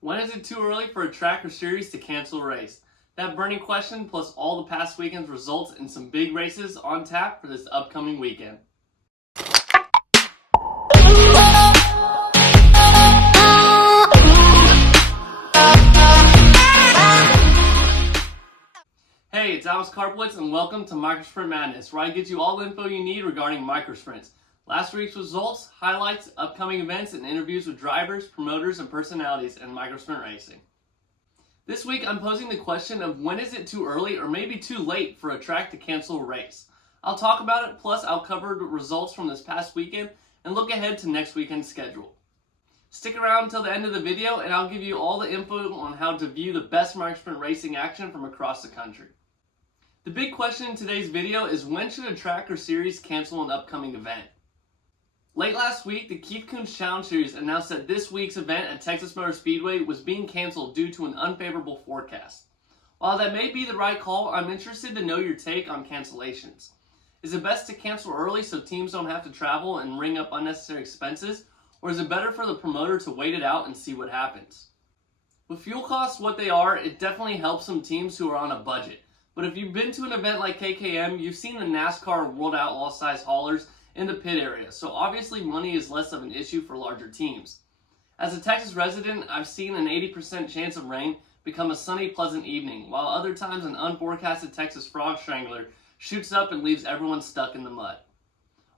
When is it too early for a track or series to cancel a race? That burning question plus all the past weekend's results in some big races on tap for this upcoming weekend. Hey, it's Karpowicz and welcome to Microsprint Madness, where I get you all the info you need regarding microsprints. Last week's results, highlights, upcoming events, and interviews with drivers, promoters, and personalities in microsprint racing. This week, I'm posing the question of when is it too early or maybe too late for a track to cancel a race. I'll talk about it, plus I'll cover the results from this past weekend and look ahead to next weekend's schedule. Stick around until the end of the video and I'll give you all the info on how to view the best microsprint racing action from across the country. The big question in today's video is when should a track or series cancel an upcoming event? Late last week, the Kunz Challenge Series announced that this week's event at Texas Motor Speedway was being canceled due to an unfavorable forecast. While that may be the right call, I'm interested to know your take on cancellations. Is it best to cancel early so teams don't have to travel and ring up unnecessary expenses, or is it better for the promoter to wait it out and see what happens? With fuel costs what they are, it definitely helps some teams who are on a budget. But if you've been to an event like KKM, you've seen the NASCAR World Outlaw size haulers in the pit area, so obviously money is less of an issue for larger teams. As a Texas resident, I've seen an 80% chance of rain become a sunny, pleasant evening, while other times an unforecasted Texas frog strangler shoots up and leaves everyone stuck in the mud.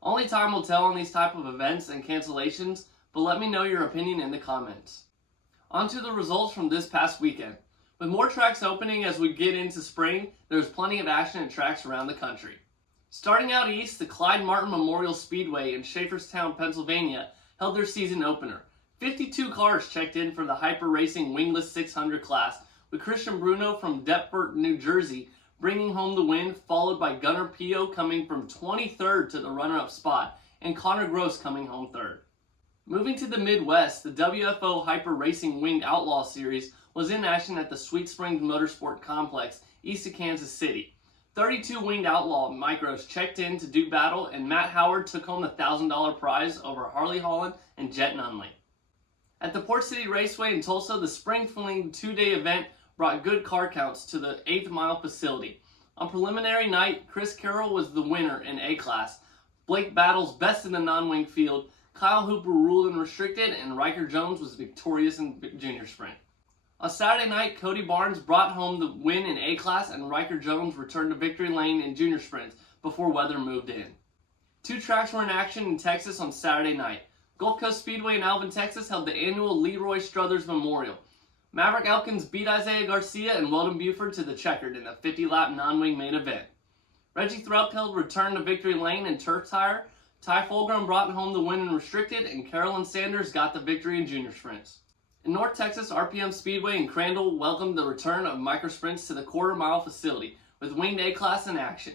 Only time will tell on these type of events and cancellations, but let me know your opinion in the comments. On to the results from this past weekend. With more tracks opening as we get into spring, there's plenty of action at tracks around the country. Starting out east, the Clyde Memorial Speedway in Schaefferstown, Pennsylvania held their season opener. 52 cars checked in for the Hyper Racing Wingless 600 class, with Christian Bruno from Deptford, New Jersey bringing home the win, followed by Gunnar Pio coming from 23rd to the runner-up spot, and Connor Gross coming home third. Moving to the Midwest, the WFO Hyper Racing Winged Outlaw Series was in action at the Sweet Springs Motorsport Complex east of Kansas City. 32 Winged Outlaw Micros checked in to do battle, and Matt Howard took home the $1,000 prize over Harley Holland and Jet Nunley. At the Port City Raceway in Tulsa, the Spring Fling 2-day event brought good car counts to the 8th Mile facility. On preliminary night, Chris Carroll was the winner in A-Class. Blake Battles best in the non-wing field. Kyle Hooper ruled in restricted, and Riker Jones was victorious in junior sprint. On Saturday night, Cody Barnes brought home the win in A-Class, and Riker Jones returned to victory lane in junior sprints before weather moved in. Two tracks were in action in Texas on Saturday night. Gulf Coast Speedway in Alvin, Texas held the annual Leroy Struthers Memorial. Maverick Elkins beat Isaiah Garcia and Weldon Buford to the checkered in a 50-lap non-wing main event. Reggie Threlkeld returned to victory lane in turf tire. Ty Fulgrim brought home the win in restricted, and Carolyn Sanders got the victory in junior sprints. In North Texas, RPM Speedway in Crandall welcomed the return of microsprints to the quarter-mile facility, with winged A-Class in action.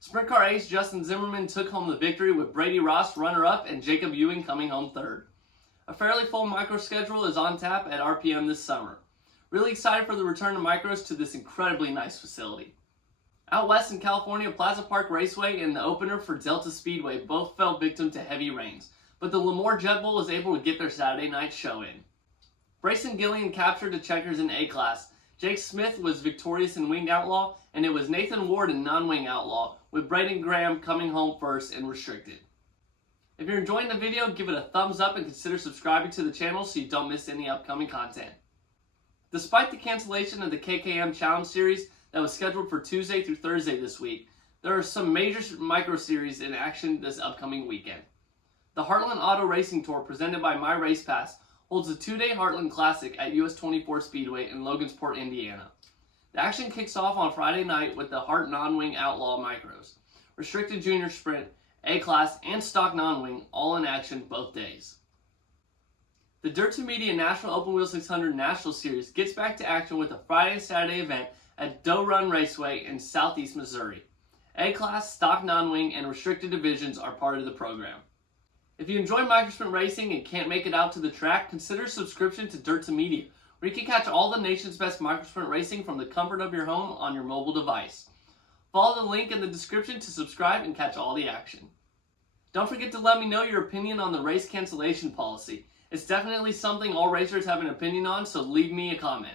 Sprint car ace Justin Zimmerman took home the victory, with Brady Ross runner-up and Jacob Ewing coming home third. A fairly full micro schedule is on tap at RPM this summer. Really excited for the return of micros to this incredibly nice facility. Out west in California, Plaza Park Raceway and the opener for Delta Speedway both fell victim to heavy rains, but the Lemoore Jet Bull was able to get their Saturday night show in. Bryson Gillian captured the checkers in A-Class. Jake Smith was victorious in Winged Outlaw, and it was Nathan Ward in Non-Wing Outlaw, with Braden Graham coming home first in Restricted. If you're enjoying the video, give it a thumbs up and consider subscribing to the channel so you don't miss any upcoming content. Despite the cancellation of the KKM Challenge Series that was scheduled for Tuesday through Thursday this week, there are some major micro series in action this upcoming weekend. The Heartland Auto Racing Tour, presented by My Race Pass, holds a 2-day Heartland Classic at US 24 Speedway in Logansport, Indiana. The action kicks off on Friday night with the Hart Non-Wing Outlaw Micros, Restricted Junior Sprint, A-Class, and Stock Non-Wing all in action both days. The Dirt2Media National Open Wheel 600 National Series gets back to action with a Friday and Saturday event at Doe Run Raceway in Southeast Missouri. A-Class, Stock Non-Wing, and Restricted divisions are part of the program. If you enjoy microsprint racing and can't make it out to the track, consider subscription to Dirt2Media, where you can catch all the nation's best microsprint racing from the comfort of your home on your mobile device. Follow the link in the description to subscribe and catch all the action. Don't forget to let me know your opinion on the race cancellation policy. It's definitely something all racers have an opinion on, so leave me a comment.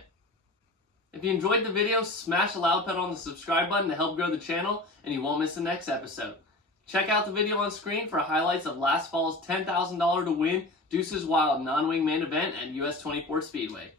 If you enjoyed the video, smash the loud pedal on the subscribe button to help grow the channel, and you won't miss the next episode. Check out the video on screen for highlights of last fall's $10,000 to win Deuces Wild non-wing main event at US 24 Speedway.